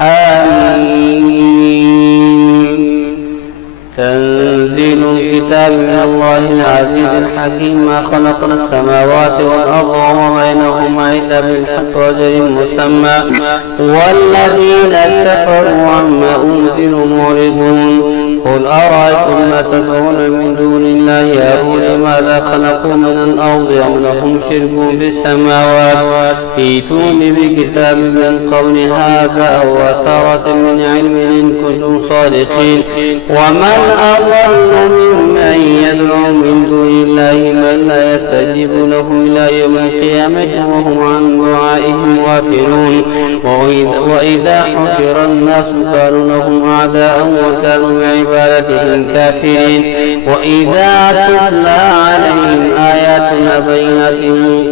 حميم. تنزيل الكتاب من الله العزيز الحكيم. ما خلقنا السماوات والأرض وما بينهما إلا بالحق وأجل مسمى والذين كفروا عما أنذروا معرضون. قل أرأيتم ما تدعون من دون الله أروني ماذا خلقوا من الأرض أم لهم شرك في السماوات ائتوني بكتاب من قبل هذا أو أثارة من علم إن كنتم صادقين. ومن أضل ممن يدعو من دون الله من لا يستجيب لهم إلى يوم القيامة وهم عن دعائهم غافلون. وإذا حشر الناس كانوا لهم أعداء وكانوا بعبادتهم كافرين. وإذا تتلى عليهم آياتنا بينات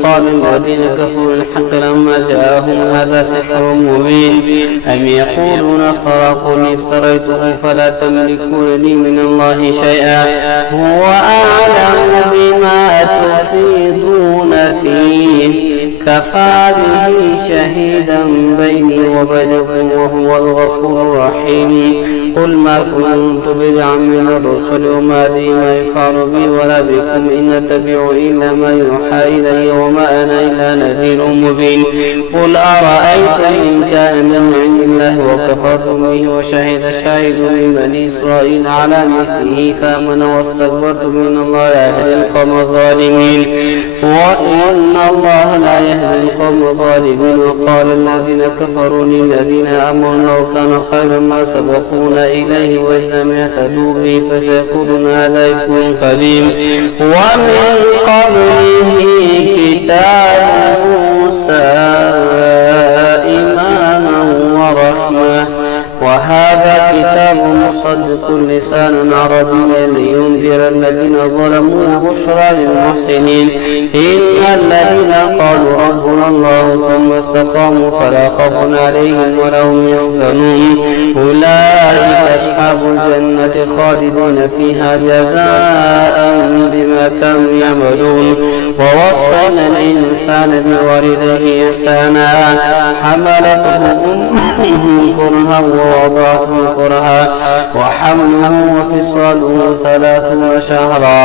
قالوا الذين كفروا الحق لما جاءهم هذا سحر مبين أم يقولون افتراه افتريته فلا تملكون لي من الله شيئا هو أعلم بما تفيضون فيه كفى به شهيدا بيني وبينكم وهو الغفور الرحيم. قل ما كنت بدعا من الرسل وما أدري ما يفعل بي ولا بكم إن أتبع إلا ما يوحى إلي وما أنا إلا نذير مبين. قل أرأيتم إن كان من عند الله وكفرتم به وشهد شاهد من بني إسرائيل على مثله فآمن واستكبرتم إن الله لا يهدي القوم الظالمين. وإن الله لا يهدي القوم الظالمين. وقال الذين كفروا للذين آمنوا لو كان خيرا ما سبقونا إليه وإن لم يهتدوا به فسيقولون هذا إفك قديم. ومن قبله كتاب موسى إماما ورحمة وهذا كتاب مصدق لسانا عربيا لينذر الذين ظلموا وبشرى للمحسنين. إن الذين قالوا ربنا الله ثم استقاموا فلا خوف عليهم ولا هم يحزنون أولئك أصحاب الجنة خالدين فيها جزاء بما كانوا يعملون. ووصينا الإنسان بوالديه إحسانا حملته أمه كرها ووضعته كرها وحمله وفصاله 30 شهرا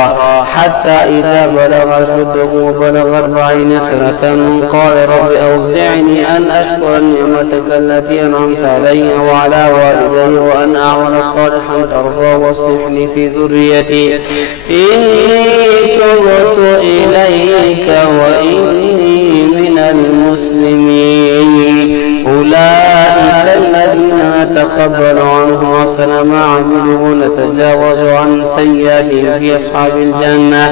حتى إذا بلغ أشده وبلغ 40 سنة قال رب أوزعني أن أشكر نعمتك التي أنعمت علي وعلى والدي وأن أعمل صالحا ترضى واصلح في ذريتي إني تبت إليك وإني من المسلمين. أولئك الذين نتقبل عنهم أحسن ما عملوا ونتجاوز عن سيئاتهم في أصحاب الجنة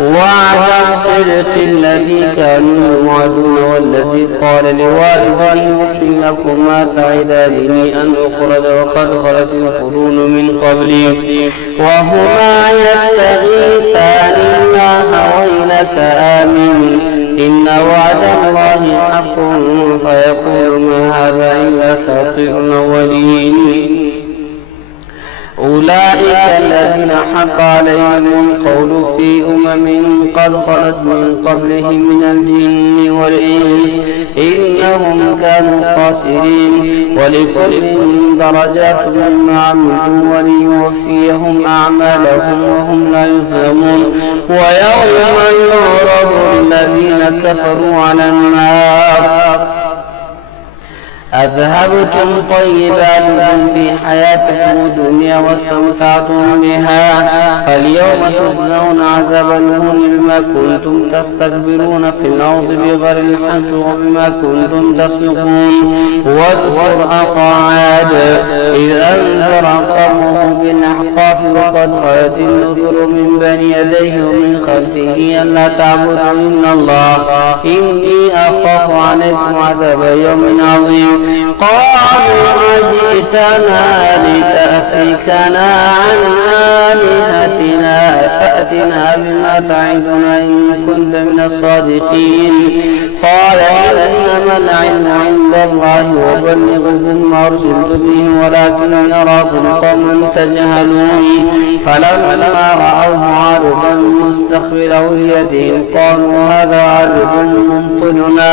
وعد الصدق الذي كانوا يوعدون والذي قال لوالديه أف لكما تعدانني أن أخرج وقد خلت القرون من قبلي وهما يستغيثان الله ويلك آمن إن وعد الله حق فيقول ما هذا إلا أساطير الأولين. أولئك الذين حق عليهم القول في قد خلت من قبلهم من الجن والإنس إنهم كانوا خاسرين. ولكل درجات مما عملوا وليوفيهم أعمالهم وهم لا يظلمون. ويوم يعرض الذين كفروا على النار أذهبتم طيباتكم في حياتكم الدنيا واستمتعتم بها فاليوم تجزون عذاب الهون بما كنتم تستكبرون في الأرض بغير الحق وبما كنتم تفسقون. واذكر أخا عاد إذ أنذر قومه بالأحقاف وقد خلت النذر من بين يديه ومن خلفه ألا تعبدوا إلا الله إني أخاف عليكم عذاب يوم عظيم. قالوا أجئتنا لتأفكنا عن آلهتنا فأتنا بما تعدنا إن كنت من الصادقين. قال إنما العلم عند الله وأبلغكم ما أرسلت به ولكن أراكم قوما تجهلون. فلما رأوه عارضا مستقبل أوديتهم قالوا هذا عارض ممطرنا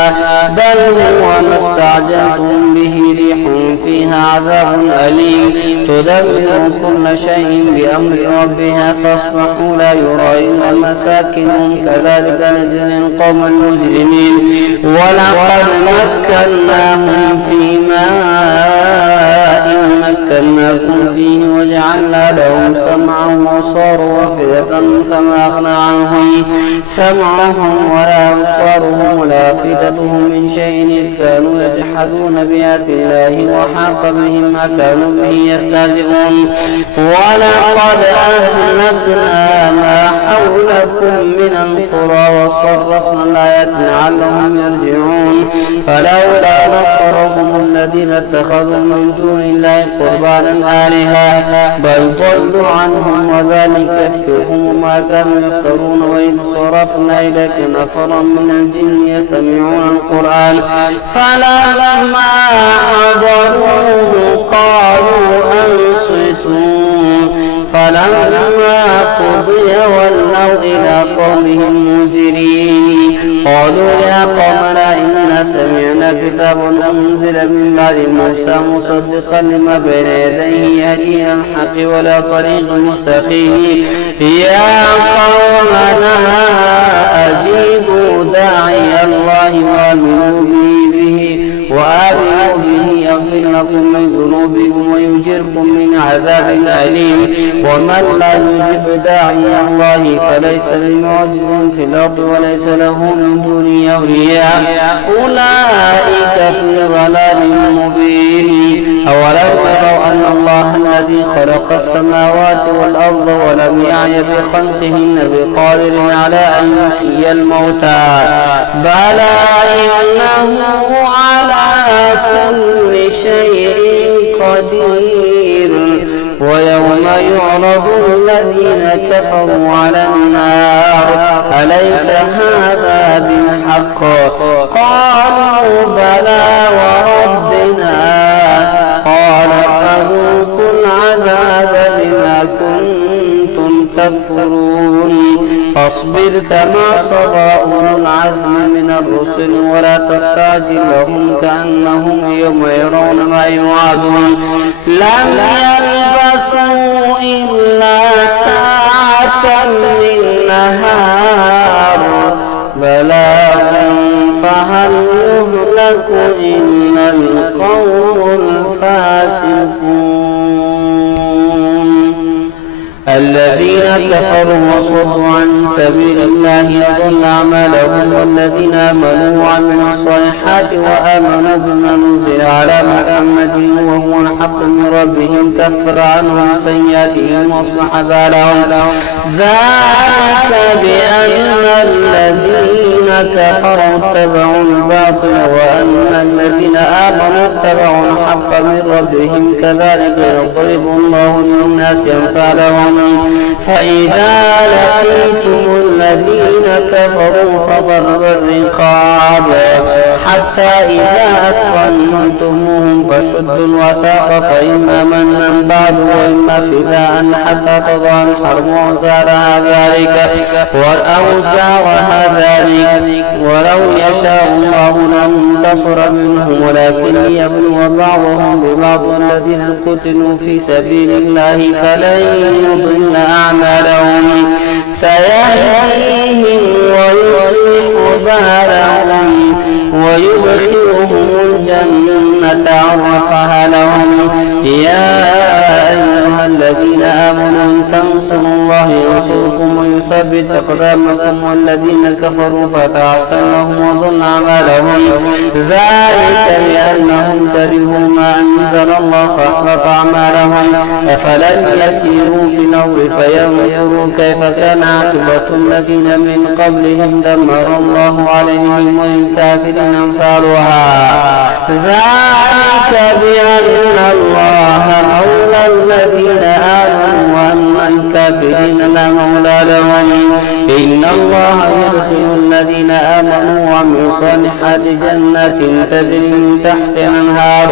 بل هو ما استعجلتم به ريح فيها عذاب أليم تدمر كل شيء بأمر ربها فاصبحوا لا يرى إلا مساكنهم كذلك نجزي القوم المجرمين. ولقد مكناهم في ماء مكناكم فيه وجعلنا لهم سمعا وأبصارا وأفئدة فما أغنى عنهم سمعهم ولا أبصارهم ولا أفئدتهم من شيء إذ كانوا يجحدون بآيات الله وحاق بهم ما كانوا به يستهزئون. ولقد أهلكنا ما حولكم من القرى وصرفنا الآيات لعلهم يرجعون. فلولا نصرهم الذين اتخذوا من دون الله قربانا آلهة بل ضلوا عنهم وذلك يفترهم ما كانوا يفترون. وإذ صرفنا إليك نفرا من الجن يستمعون القرآن فلما حضروه قالوا أنصتوا فلما قضي ولوا إلى قومهم منذرين. قالوا يا قومنا إنا سمعنا كتابا أنزل من بعد موسى مصدقا لما بين يديه يهدي إلى الحق ولا طريق مستقيم. يا قومنا أجيبوا داعي الله وآمنوا به يغفر لكم من ذنوبكم ويجركم من عذاب أليم. ومن لا يجب داعي الله فليس بمعجز في الأرض وليس له من دونه أولياء أولئك في ضلال مبين. أولم يروا أن الله الذي خلق السماوات والأرض ولم يعي بخلقهن بقادر على أن يحيي الموتى بلى إنه على كل شيء قدير. ويوم يعرض الذين كفروا على النار أليس هذا بالحق قالوا بلى وربنا قال فذوقوا العذاب بما كنتم تكفرون. فاصبر كما صبر أولو العزم من الرسل ولا تستعجل لهم كأنهم يوم يرون ما يوعدون لم يلبثوا إلا ساعة من نهار بلاغ فهل يهلك إلا القوم الفاسقون. الذين كفروا وصدوا عن سبيل الله أضل أعمالهم والذين آمنوا وعملوا الصالحات وآمنوا بما نزل على محمد وهو الحق من ربهم كفر عنهم سيئاتهم وأصلح بالهم ذلك بأن الذين كفروا اتبعوا الباطل وأن الذين آمنوا اتبعوا الحق من ربهم كذلك يضرب الله للناس أمثالهم. فإذا لقيتم الذين كفروا فضرب الرقاب حتى إذا أثخنتموهم فشدوا الوثاق فإما منا بعد وإما فداء حتى تضع الحرب أوزارها ذلك ولو يشاء الله لانتصر منهم ولكن ليبلو بعضهم ببعض الذين قتلوا في سبيل الله فلن يضل أعمالهم سيهديهم ويصلح بالهم ويدخلهم الجنة عرفها لهم. يا أيها الذين آمنوا إن تنصروا الله ينصركم ويثبت أقدامكم والذين كفروا فتعصوا لهم وضل أعمالهم ذلك بأنهم كرهوا ما أنزل الله فأحبط أعمالهم. أفلم يسيروا في الأرض فينظروا كيف كان عاقبة الذين من قبلهم دمر الله عليهم وللكافرين أمثالها ذلك بأن الله مولى الذين آمنوا وأن الكافرين لا مولى لهم. إن الله يدخل الذين آمنوا وعملوا الصالحات جنات تجري من تحتها الأنهار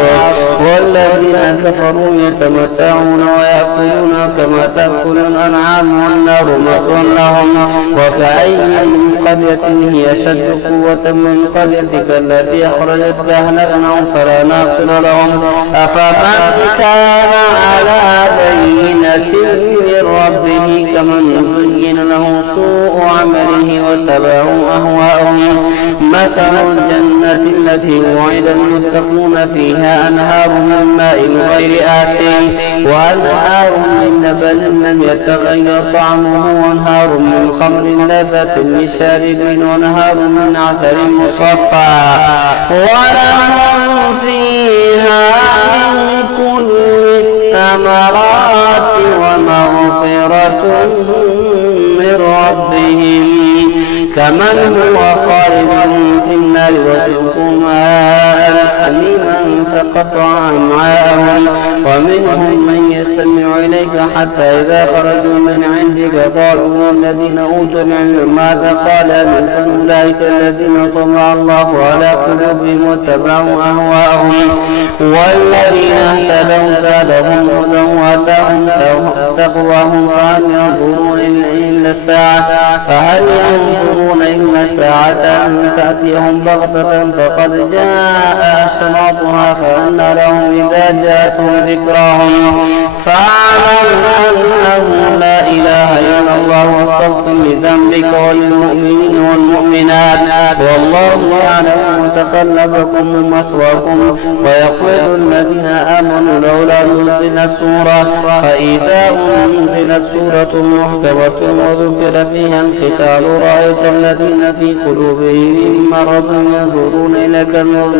والذين كفروا يتمتعون ويأكلون كما تأكل الأنعام والنار مثوى لهم. وكأي من قرية هي أشد قوة من قريتك التي أخرجتك أهلكناهم فلا ناصر لهم. أفمن كان على بينة من ربه كمن زين له سوء عمله واتبعوا أهواءهم. مثل الجنة التي وعد المتقون فيها أنهار من ماء غير آسن وأنهار من لبن لم يتغير طعمه وأنهار من خمر لذة للشاربين وأنهار من عسل مصفى ولهم فيها من كل الثمرات ومغفرة من ربهم كمن هو خالد في النار وسقوا ماء حميما فقطع أمعاءهم. ومنهم من يستمع إليك حتى إذا خرجوا من عندك قالوا الذين أوتوا العلم ماذا قال آنفا أولئك الذين طبع الله على قلوبهم واتبعوا أهواءهم. والذين اهتدوا زادهم هدى وآتاهم تقواهم فهل ينظرون إلا الساعة أن تأتيهم بغتة فقد جاء أشراطها فأنى لهم إذا جاءتهم ذكراهم. فاعلم أنه لا إله إلا الله واستغفر لذنبك وللمؤمنين والمؤمنات والله يعلم متقلبكم ومثواكم. ويقول الذين آمنوا لولا نزلت سورة فإذا أنزلت سورة محكمة وذكر فيها القتال رأيت الذين في قلوبهم مرض ينظرون إليك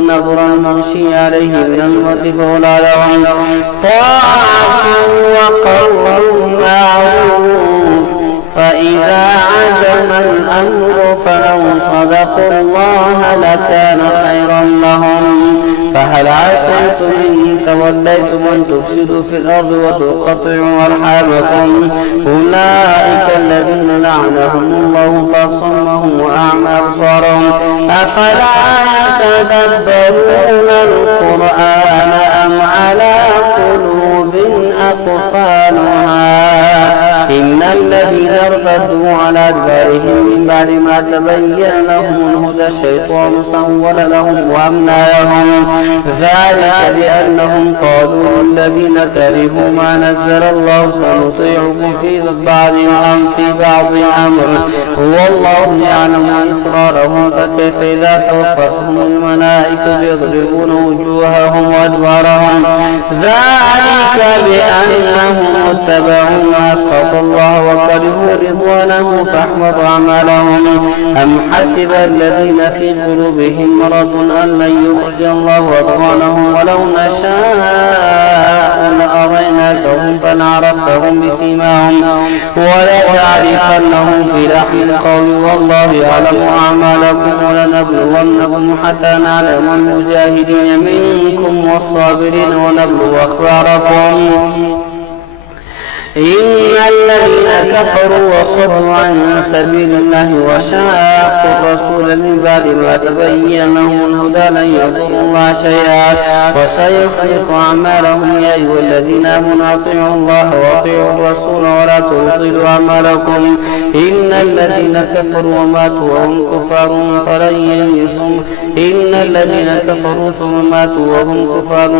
نظر المغشي عليه من الموت فأولى لهم طاعة وقول معروف. فإذا عزم الأمر فلو صدقوا الله لكان خيرا لهم. فهل عسيتم إن توليتم أن تفسدوا في الأرض وتقطعوا أرحامكم أولئك الذين لعنهم الله فصمهم وأعمى أبصارهم أفلا يتدبرون القرآن أم على قلوب أقفالها. إن الذين ارتدوا على أدبارهم من بعد ما تبين لهم الهدى الشيطان سول لهم وأملى لهم ذلك بأنهم قالوا الذين كرهوا ما نزل الله سنطيعكم في بعض الأمر والله يعلم إسرارهم فكيف إذا توفتهم الملائكة يضربون وجوههم وأدبارهم ذلك بأنهم اتبعوا ما أسخط الله وكرهوا رضوانه فأحبط أعمالهم. أم حسب الذين في قلوبهم مرض أن لن يخرج الله أضغانهم ولو نشاء لأريناكهم فلعرفتهم بسيماهم ولتعرفنهم في لحن القول والله يعلم أعمالكم ولنبلونكم حتى نعلم المجاهدين منكم والصابرين ونبلو أخباركم. إن الذين كفروا وصدوا عن سبيل الله وشاقوا الرسول من بعد ما تبين لهم الهدى لن يضروا الله شيئا وسيحبط أعمالهم. يا أيها الذين آمنوا أطيعوا الله وأطيعوا الرسول ولا تبطلوا أعمالكم. إن الذين كفروا وماتوا وهم كفار فلن يغفر إن الذين كفروا ثم ماتوا وهم كفار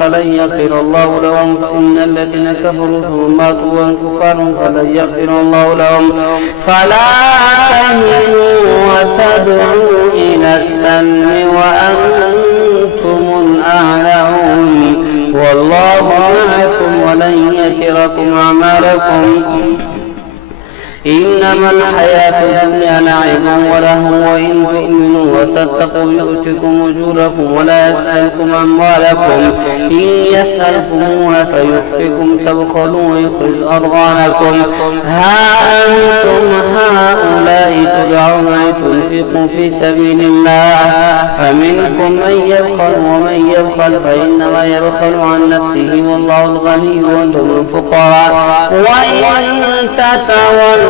فلن يغفر الله لهم. فإن الذين كفروا ثم ماتوا وهم كفار فلن يغفر الله لهم. فلا تهنوا وتدعوا إلى السلم وأنتم الأعلون والله معكم ولن يتركم أعمالكم. إنما الحياة الدنيا لعب ولهو وإن تؤمنوا وتتقوا يؤتكم أجوركم ولا يسألكم أموالكم إن يسألكموها فيحفكم تبخلوا ويخرج أضغانكم ها أنتم هؤلاء تدعون لتنفقوا في سبيل الله فمنكم من يبخل ومن يبخل فإنما يبخل عن نفسه والله الغني وأنتم الفقراء وإن تتولوا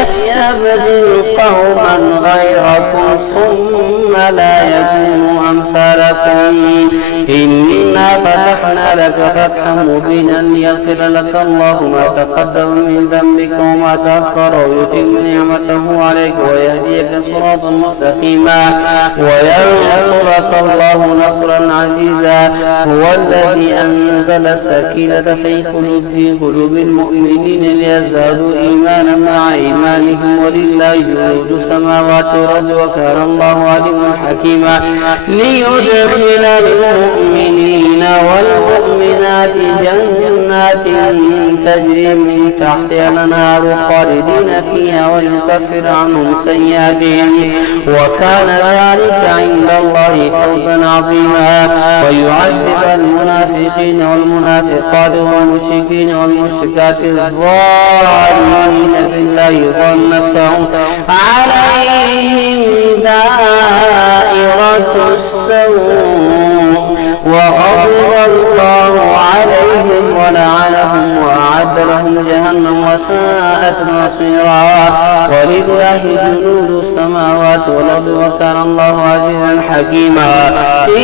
يستبدل قوما غيركم ثم لا يكونوا أمثالكم إنا فتحنا لك فتحا مبينا ليغفر لك الله ما تقدم من ذنبك وما تأخر ويتم نعمته عليك ويهديك صراطا مستقيما وينصرك الله نصرا عزيزا هو الذي أنزل السكينة في قلوب المؤمنين ليزدادوا إيمانا مع إيمانهم ولله جنود السماوات والأرض وكان الله عليما حكيما ليدخل المؤمنين والمؤمنات جنات تجري من تحتها الأنهار خالدين فيها ويكفر عنهم سيئاتهم وكان ذلك عند الله فوزا عظيما ويعذب المنافقين والمنافقات والمشركين والمشركات الظالمين بالله ظن السوء عليهم دائرة السوء وغضب الله عليهم ولعنهم وأعد لهم جهنم وساءت مصيرا ولله جنود السماوات والأرض وكان الله عزيزا حكيما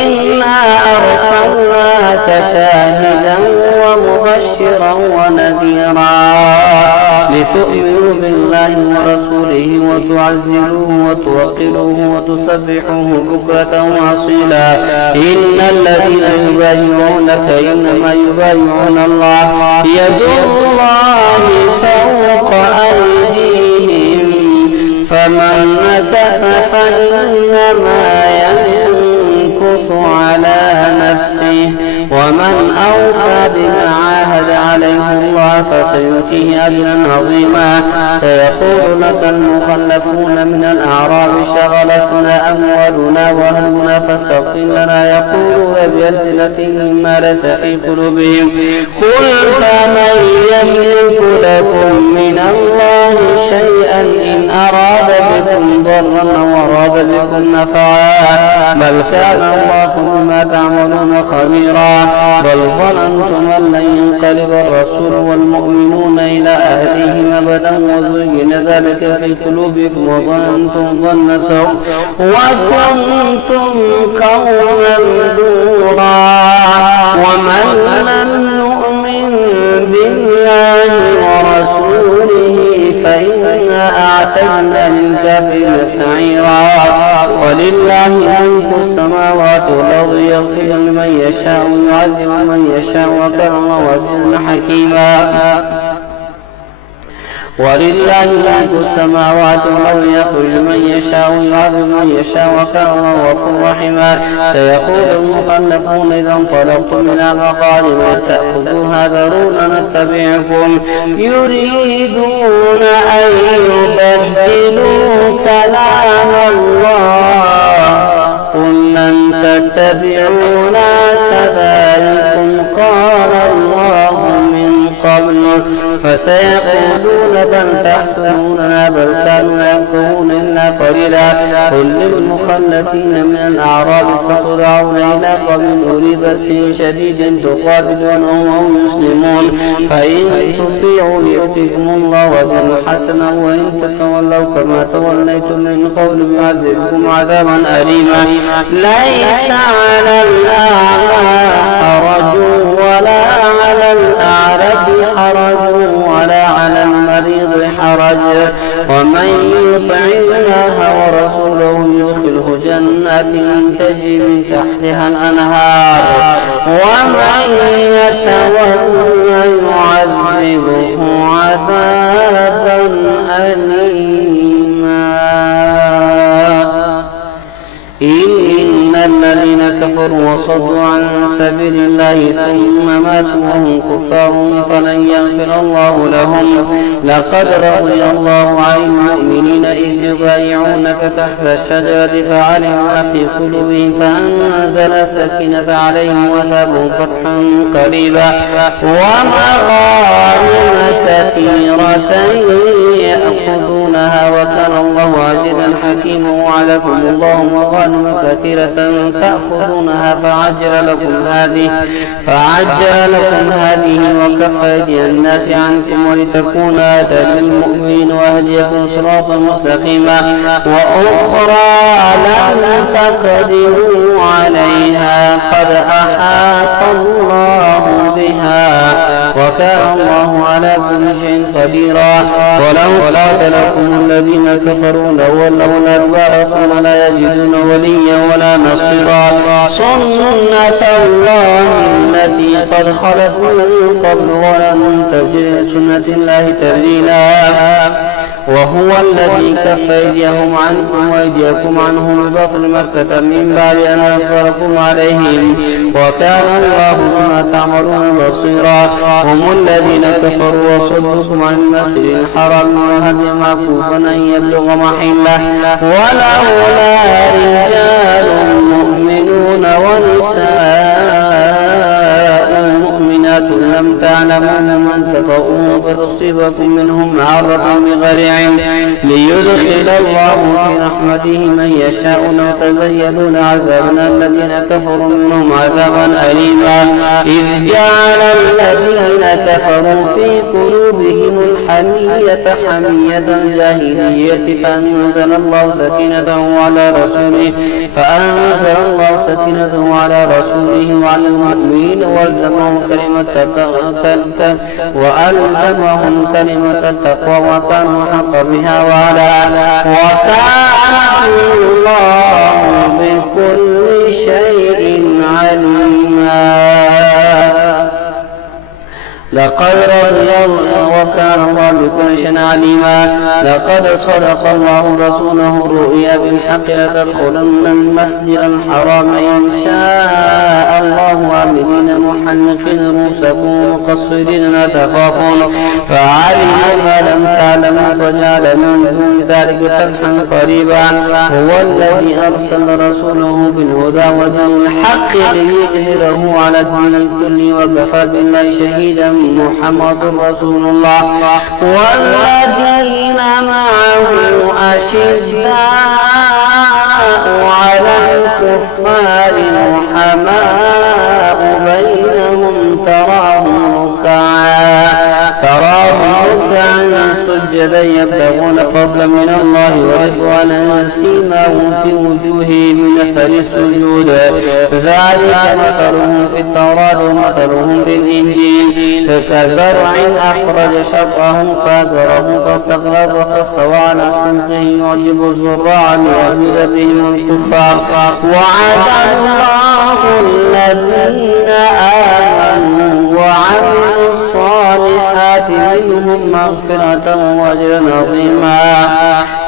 إنا أرسلناك شاهدا ومبشرا ونذيرا لتؤمنوا بالله ورسوله وتعزروه وتوقروه وتسبحوه بكرة وأصيلا إن الذين يبايعونك إنما يبايعون الله يد الله فوق أيديهم فمن نكث فإنما ينكث على نفسه ومن أوفى بما عاهد عليه الله فسيؤتيه أجرا عظيما سيقول لك المخلفون من الأعراب شغلتنا أموالنا وأهلنا فاستغفر لنا يقولون بألسنتهم ما ليس في قلوبهم قل فمن يملك لكم من الله شيئا إن أراد بكم ضرا وأراد بكم نفعا بل كان الله بما تعملون خبيرا بل ظننتم أن لن ينقلب الرسول والمؤمنون إلى أهلهم أبدا وزين ذلك في قلوبكم وظننتم ظن سوء وكنتم قوما بورا ومن لم يؤمن بالله ورسوله فإنا أعتدنا للكافرين سعيرا ولله ملك السماوات والأرض يغفر لمن يشاء ويعذب من يشاء وكان الله عزيزا حكيما ولله ملك السماوات والأرض يغفر لمن يشاء ويعذب من يشاء وكان الله غفورا رحيما سيقول المخلفون إذا انطلقتم إلى مغانم تأخذوها ذرونا نتبعكم يريدون أن يبدلوا كلام الله قل لن تتبعونا كذلكم قال الله من قبل فسيقولون بل تحسبوننا بل كانوا ينكرون إلا قليلا قل للمخلفين من الأعراب ستدعون إلى قوم أولي بأس شديد تقاتلونهم وهم مسلمون فإن تطيعوا يؤتكم الله أجرا حسنا وإن تتولوا كما توليتم من قبل يعذبكم عذابا أليما ليس على الأعمى حرج ولا على الأعرج حرج ولا على المريض حرج ومن يطع الله ورسوله يدخله جنات تجري من تحتها الأنهار ومن يتولى يعذبه عذابا أليما إن الذين كفروا كفروا وصدوا عن سبيل الله ثم ماتوا وهم كفار فلن يغفر الله لهم. لقد رضي الله عن المؤمنين إذ يبايعونك تحت الشجرة فعلم ما في قلوبهم فأنزل السكينة عليهم وثابهم فتحا قريبا ومغانم كثيرة يأخذونها وكان الله عزيزا حكيما. وعلكم الله مغانم كثيرة تأخذونها فعجل لكم هذه وكف أيدي الناس عنكم ولتكون آية للمؤمنين وهديكم صراطا مستقيما وأخرى لم تقدروا عليها قد أحاط الله بها وكان الله على كل شيء قديرا. ولو قاتلكم الذين كفروا لولوا الأدبار ثم لا يجدون وليا ولا نصيرا. سنة الله التي قد خلت من قبل ولن تجد سنة الله تبديلا. وهو الذي كف أيديهم عنكم وأيديكم عنهم ببطن مكة من بعد أن أنصركم عليهم وكان الله بما تعملون بصيرا. هم الذين كفروا وصدوكم عن المسجد الحرام والهدي معكوفا أن يبلغ محله ولولا رجال مؤمنون ونساء مؤمنات لم تعلموهم أن تطؤوهم فتصيبكم منهم معرة بغير علم ليدخل الله في رحمته من يشاء لو تزيلوا لعذابنا الذين كفروا منهم عذابا أليما. إذ جعل الذين كفروا في قلوبهم الحمية حمية الجاهلية فأنزل الله سكينته على رسوله وعلى المؤمنين وألزمهم كلمة التقوى وكانوا حق بها وكان الله بكل شيء عليما. لقد رضي الله وكان الله بكل شيء عليما. لقد صدق الله رسوله الرؤيا بالحق لتدخلن المسجد الحرام إن شاء الله آمنين محنقين رؤوسكم مقصرين لا تخافون فعلم ما لم تعلموا فجعل من دون ذلك فتحا قريبا. هو الذي أرسل رسوله بالهدى ودين الحق ليظهره على الدين كله وكفى بالله شهيدا. محمد رسول الله والذين معه أشداء على الكفار رحماء بينهم تراهم ركعا سجدا يبتغون فضلا من الله ورضوانا سيماهم في وجوههم من أثر السجود ذلك مثلهم في التوراة ومثلهم في الإنجيل كزرع أخرج شطأه فازره فاستغلظ فاستوى على سوقه يعجب الزراع ليغيظ بهم الكفار. وعد الله الذين آمنوا وعملوا الصالحات منهم مغفرة وأجرا عظيما.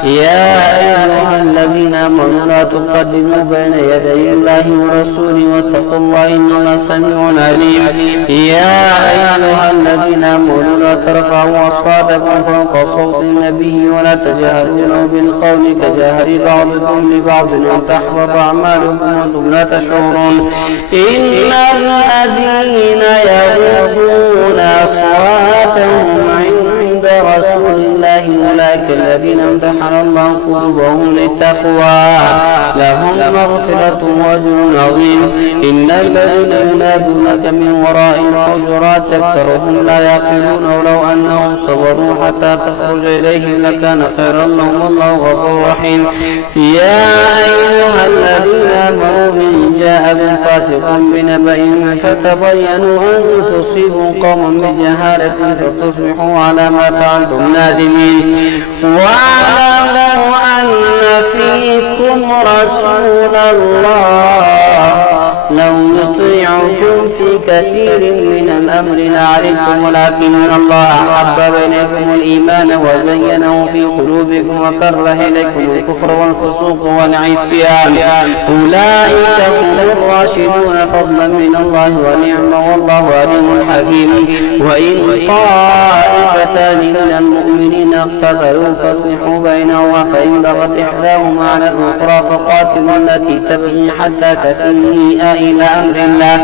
يا أيها الذين آمنوا لا تقدموا بين يدي الله ورسوله واتقوا الله إن الله سميع عليم. يا أيها الذين آمنوا لا ترفعوا أصواتكم فوق صوت النبي ولا تجهروا له بالقول كجهر بعضكم لبعض أن تحبط أعمالكم وأنتم لا تشعرون. إن الذين يغضون أصواتهم عند رسول الله أولئك الذين امتحن الله قلوبهم للتقوى لهم مغفرة وأجر عظيم. إن الذين ينادونك من وراء الحجرات أكثرهم لا يعقلون ولو أنهم صبروا حتى تخرج إليهم لكان خيرا لهم والله غفور رحيم. يا أيها الذين آمنوا إن جاءكم فاسق بنبأ فتبينوا أن تصيبوا قوما بجهالة فتصبحوا على ما فعلتم نادمين. واعلموا أن فيكم رسول الله لو يطيعكم يطيعكم في كثير من الأمر لعلمتم ولكن الله حبب إليكم الإيمان وزينه في قلوبكم وكره إليكم الكفر والفسوق والعصيان أولئك هم الراشدون فضلا من الله ونعمة والله عليم حكيم وإن طائفتان من المؤمنين اقتتلوا فاصلحوا بينهما فإن بغت إحداهما على الأخرى فقاتلوا التي تبغي حتى تفيء إلى أمر الله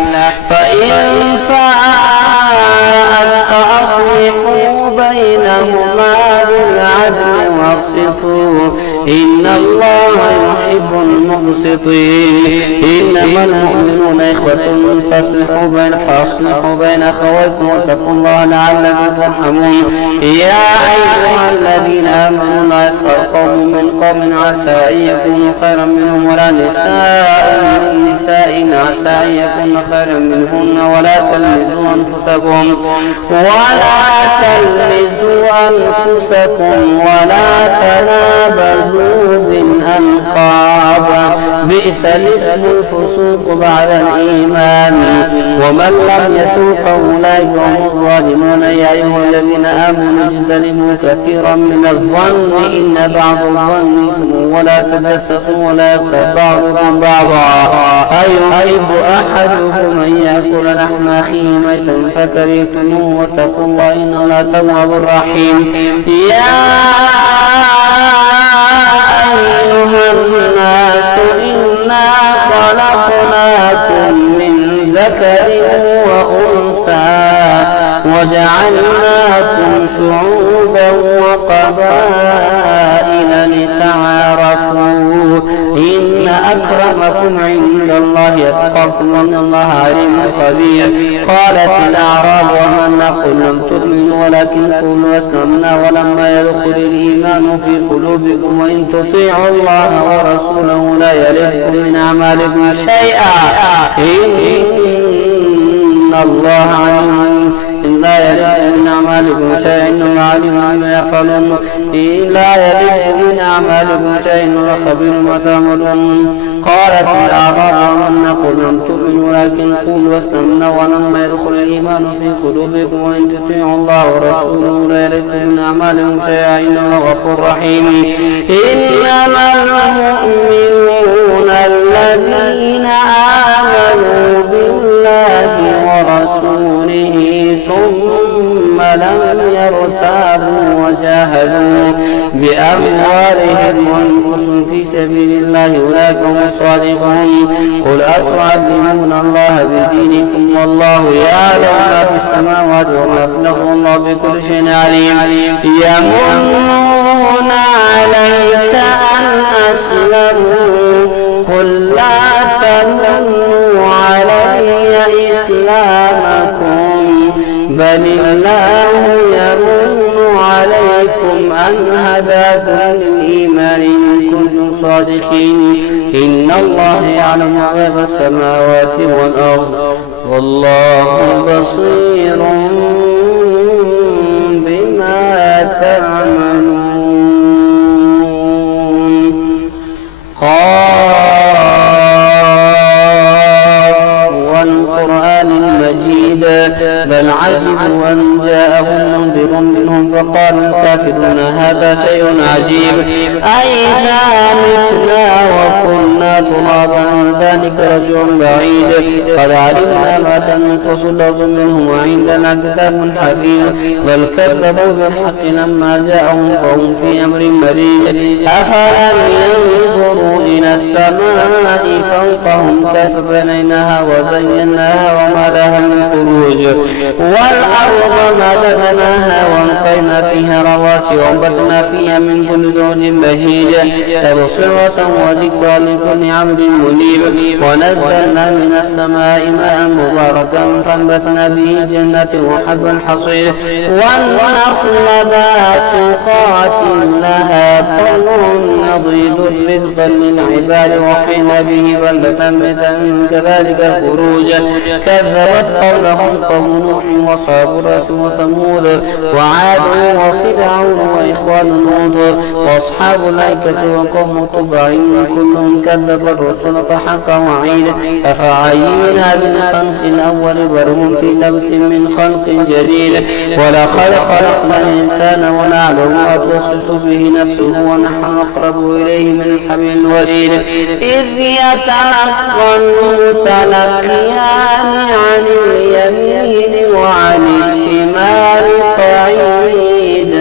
فإن فاءت فأصلحوا بينهما بالعدل واقسطوا إن الله يحب المقسطين إنما المؤمنون إخوة فأصلحوا بين أخويكم واتقوا الله لعلكم ترحمون يا أيها الذين آمنوا لا يسخر قوم من قوم عسى أن يكونوا خيرا منهم ولا نساء من نساء عسى أن يكون خيرا منهن ولا تلمزوا أنفسكم ولا تنابزوا بالألقاب بئس الاسم الفسوق بعد الإيمان ومن لم يتوب فأولئك هم الظالمون يا أيها الذين آمنوا اجتنبوا كثيرا من الظن إن بعض الظن إثم ولا تجسسوا ولا يغتب بعضكم بعضا أيحب أحدكم أن يأكل لحم أخيه ميتا فكرهتموه واتقوا الله إن الله تواب رحيم يا أيها الناس إنا خلقناكم من ذكر وأنثى وجعلناكم شعوبا وقبائل لتعارفوا إن أكرمكم عند الله يتقاكم إن الله عليم خبير قالت الأعراب ومن قل لم تؤمنوا ولكن قولوا أسلمنا ولما يدخل الإيمان في قلوبكم وإن تطيعوا الله ورسوله لا يلدكم من أعمالكم شيئا إن الله عليم لا يلدكم من أعمالكم شيئا إن الله عليم بما يفعلون لا يلدكم من أعمالكم شيئا إن الله خبير ما تعملون قالت الأعراب ومن قل لم تؤمنوا ولكن قولوا أسلمنا ولما يدخل الإيمان في قلوبكم وإن تطيعوا الله ورسوله لا يلدكم من أعمالكم شيئا إن الله غفور رحيم إنما المؤمنون الذين آمنوا بالله ورسوله ثم لم يرتابوا وجاهدوا بأموالهم وأنفسهم في سبيل الله أولئك هم الصادقون قل أتعلمون الله بدينكم والله يعلم ما في السماوات وما في الأرض والله بكل شيء عليم يمنون عليك أن أسلموا قل لا تمنوا علي إسلامكم بل الله يمن عليكم أن هداكم للإيمان إن كنتم صادقين إن الله يعلم غيب السماوات والأرض والله بصير بما تعملون والقرآن المجيد بل عجبوا أن جاءهم منذر منهم فقال الكافرون هذا شيء عجيب أئذا متنا وكنا ترابا ذلك رجع بعيد قد علمنا ما تنقص الأرض منهم وعندنا كتاب حفيظ بل كذبوا بالحق لما جاءهم فهم في أمر مريض أفلم ينظروا إلى السماء فوقهم كيف بنيناها وزيناها وما لها من فروج والأرض مددناها وألقينا فيها رواسي وأنبتنا فيها من كل زوج بهيج تبصرة وذكرى لكل عبد منيب ونزلنا من السماء ماء مباركا فأنبتنا به جنات وحب الحصيد والنخل باسقات لها طلع نضيد رزقا للعباد وحين به بلدة ميتا كذلك الخروج كذبت قبلهم قوم نوح وأصحاب الرس وثمود وعاد وفرعون وإخوان لوط وأصحاب الأيكة وقوم تبع كلهم كذب الرسل فحق وعيد أفعينا بالخلق الأول بل هم في لبس من خلق جديد ولقد خلقنا الإنسان ونعلم ما توسوس به نفسه ونحن أقرب إليه من حبل الوريد إذ يتلقى المتلقيان عن اليمين وعن الشمال قعيد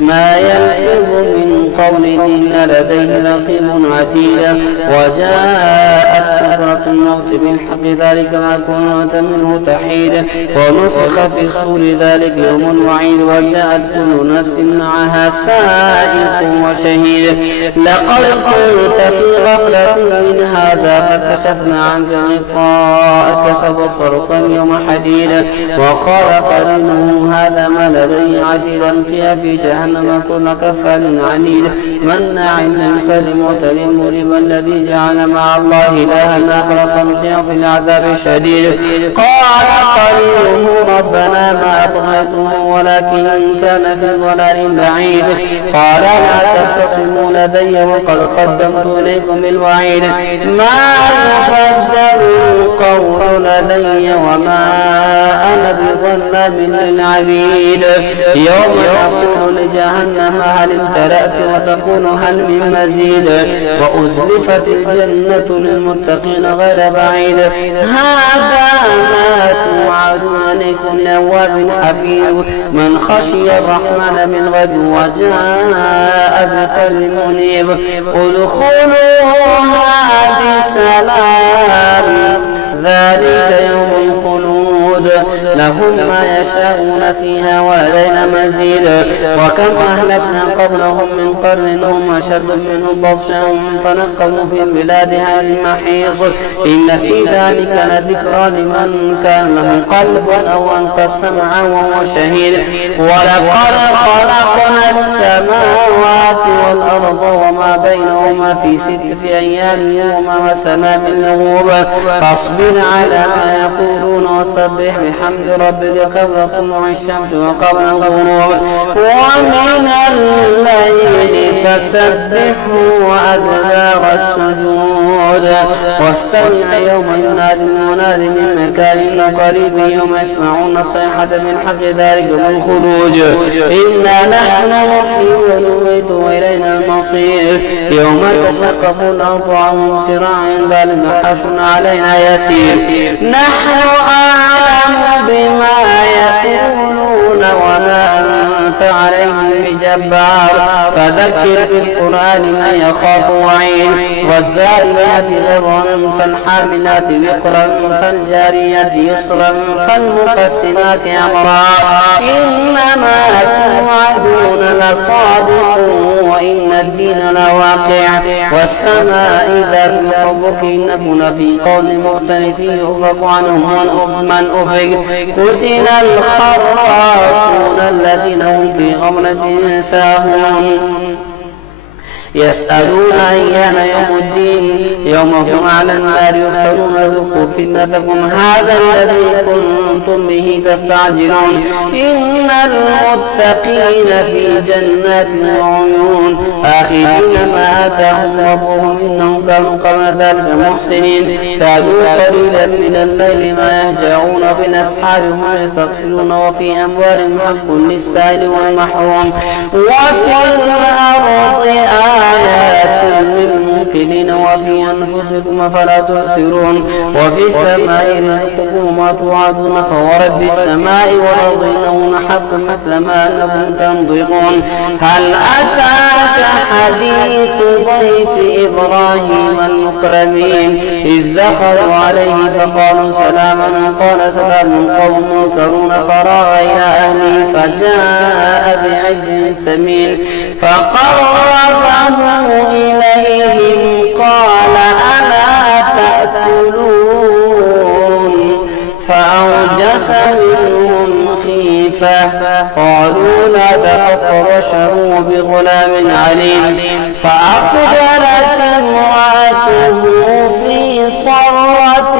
ما يلفظ من قول إلا لديه رقيب عتيد وجاءت سكرة الموت بالحق ذلك ما كنت منه تحيد ونفخ في الصور ذلك يوم الوعيد وجاءت كل نفس معها سائق وشهيد لقد كنت في غفلة من هذا فكشفنا عنك غطاءك فبصرك اليوم حديد وقال قرينه هذا ما لدي عتيد القيا في جهنم كل كفار عنيد مناع للخير معتد مريب الذي جعل مع الله إلها آخر فالقيا في العذاب الشديد قال قرينه ربنا ما أطغيته ولكن كان في ضلال بعيد قال لا تختصموا لدي وقد قدمت إليكم بالوعيد ما يقدم القول لدي وما أنا بظلام للعبيد يوم يقول لجهنم هل امتلأت وتقول هل من مزيد وأزلفت الجنة للمتقين غير بعيد هذا ما توعدون لكل أواب حفيظ من خشي الرحمن بالغيب وجاء بقلب منيب ادخلوها بسلام ذلك يوم الخلود لهم ما يشاءون فيها ولدينا مزيد وكم أهلكنا قبلهم من قرن هم أشد منهم بطشا فنقبوا في البلاد هل المحيص إن في ذلك لذكرى لمن كان له قلب أو ألقى السمع وهو شهيد ولقد خلقنا السماوات والأرض وما بينهما في 6 أيام وما مسنا من لغوب فاصبر على ما يقولون وسبح بحمد ربك قبل طلوع الشمس وقبل الغروب ومن الليل فسبحه وأدبار السجود واستمع يوم ينادي المناد من مكان قريب يوم يسمعون الصيحة من حق ذلك بالخروج إنا نحن نحيي ونميت وإلينا المصير يوم تشقق الأرض عنهم سراعا ذلك حشر علينا يسير نحن أعلم بما يقولون وما أنت عليهم بجبار فذكر بالقرآن من يخاف وعيد والذاريات ذروا فالحاملات وقرا فالجاريات يسرا فالمقسمات أمرا إنما توعدون لصادق وإن الدين لواقع والسماء ذات الحبك إنكم لفي قول مختلف يؤفك عنهم من أفك قتل الخراصون الذين هم في غمرة ساهون يسألون أيان يوم الدين يوم هم على النار يفترون ذوقوا فتنتكم هذا الذي كنتم به تستعجلون إن المتقين في جنات وعيون آخذين ما آتاهم ربهم إنهم كانوا قبل ذلك محسنين كانوا قليلا من الليل ما يهجعون بالأسحار هم يستغفرون وفي أموالهم حق للسائل والمحروم وفي الأرض آيات للموقنين وفي أنفسكم فلا تبصرون وفي السماء رزقكم وما توعدون فورب السماء والأرض إنه لحق مثل ما أنكم تنطقون هل أتاك حديث ضيف إبراهيم المكرمين إذ دخلوا عليه فقالوا سلاما قال سلام قوم منكرون فراغ إلى أهله فجاء بعجل سمين فقربه إليهم قال ألا تأكلون فأوجس منهم خيفة قالوا لا تخف وبشروه بغلام عليم فأقبلت امرأته في صرة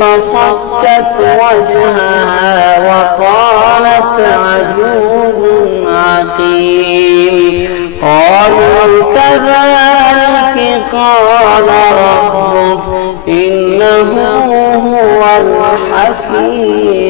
فصكت وجهها وقالت عجوز عقيم قالوا كذلك قال ربك إنه هو الحكيم